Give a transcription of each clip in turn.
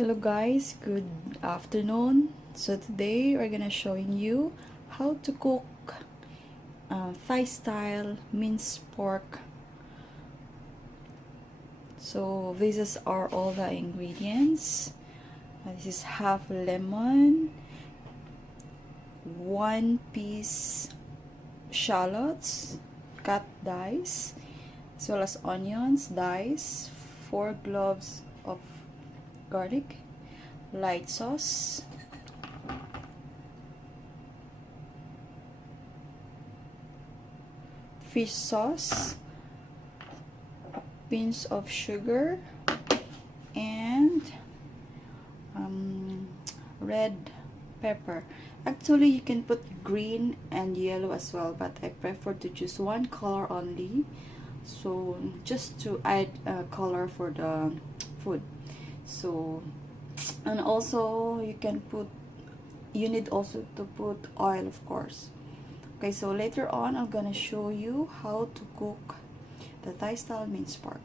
Hello guys, good afternoon. So today we're gonna showing you how to cook Thai style minced pork. So these are all the ingredients. This is half lemon, 1 piece shallots cut dice, as well as onions dice, 4 cloves of garlic, light sauce, fish sauce, a pinch of sugar, and red pepper. Actually, you can put green and yellow as well, but I prefer to choose one color only, so just to add color for the food. So, and also you need also to put oil, of course. Okay, so later on I'm gonna show you how to cook the Thai style minced pork.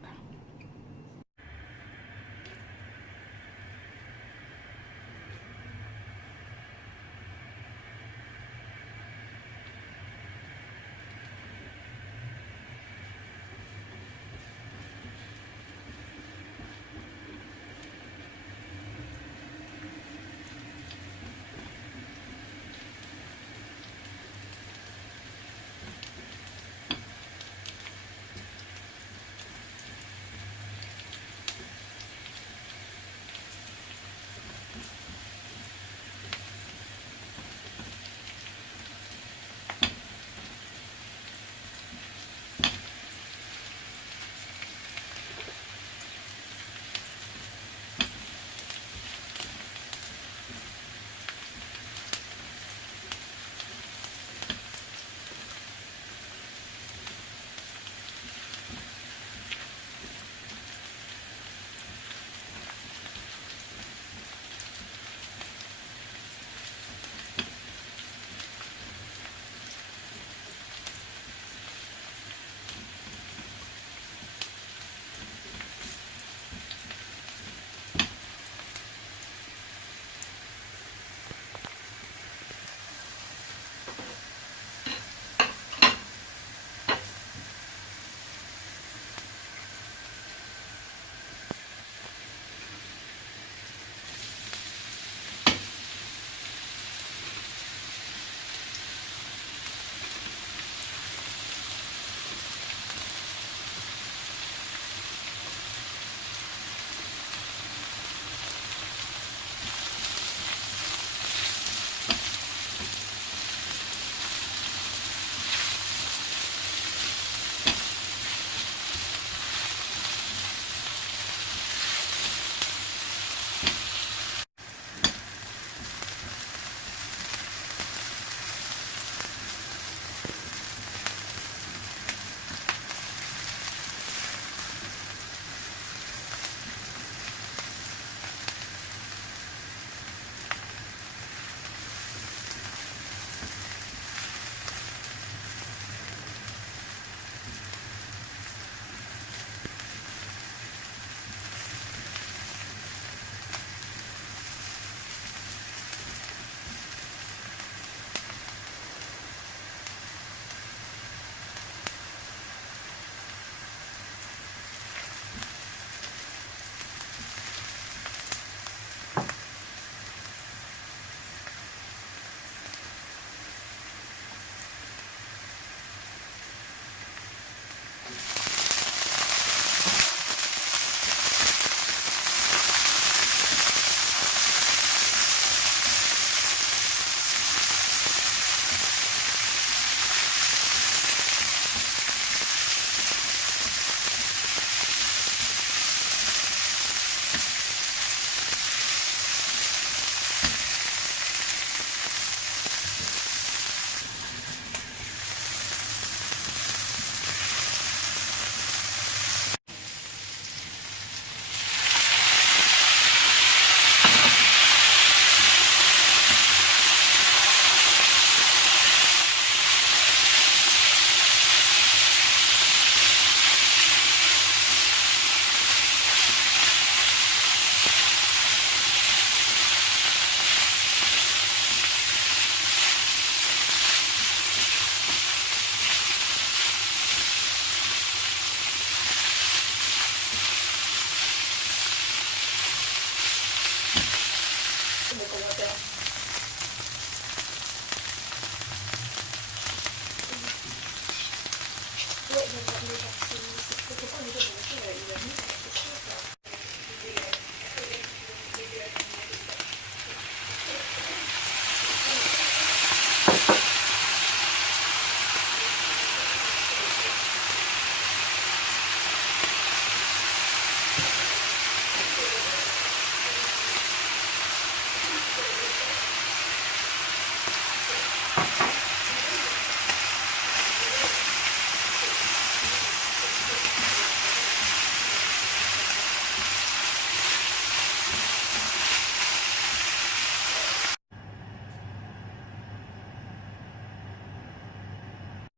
kamote.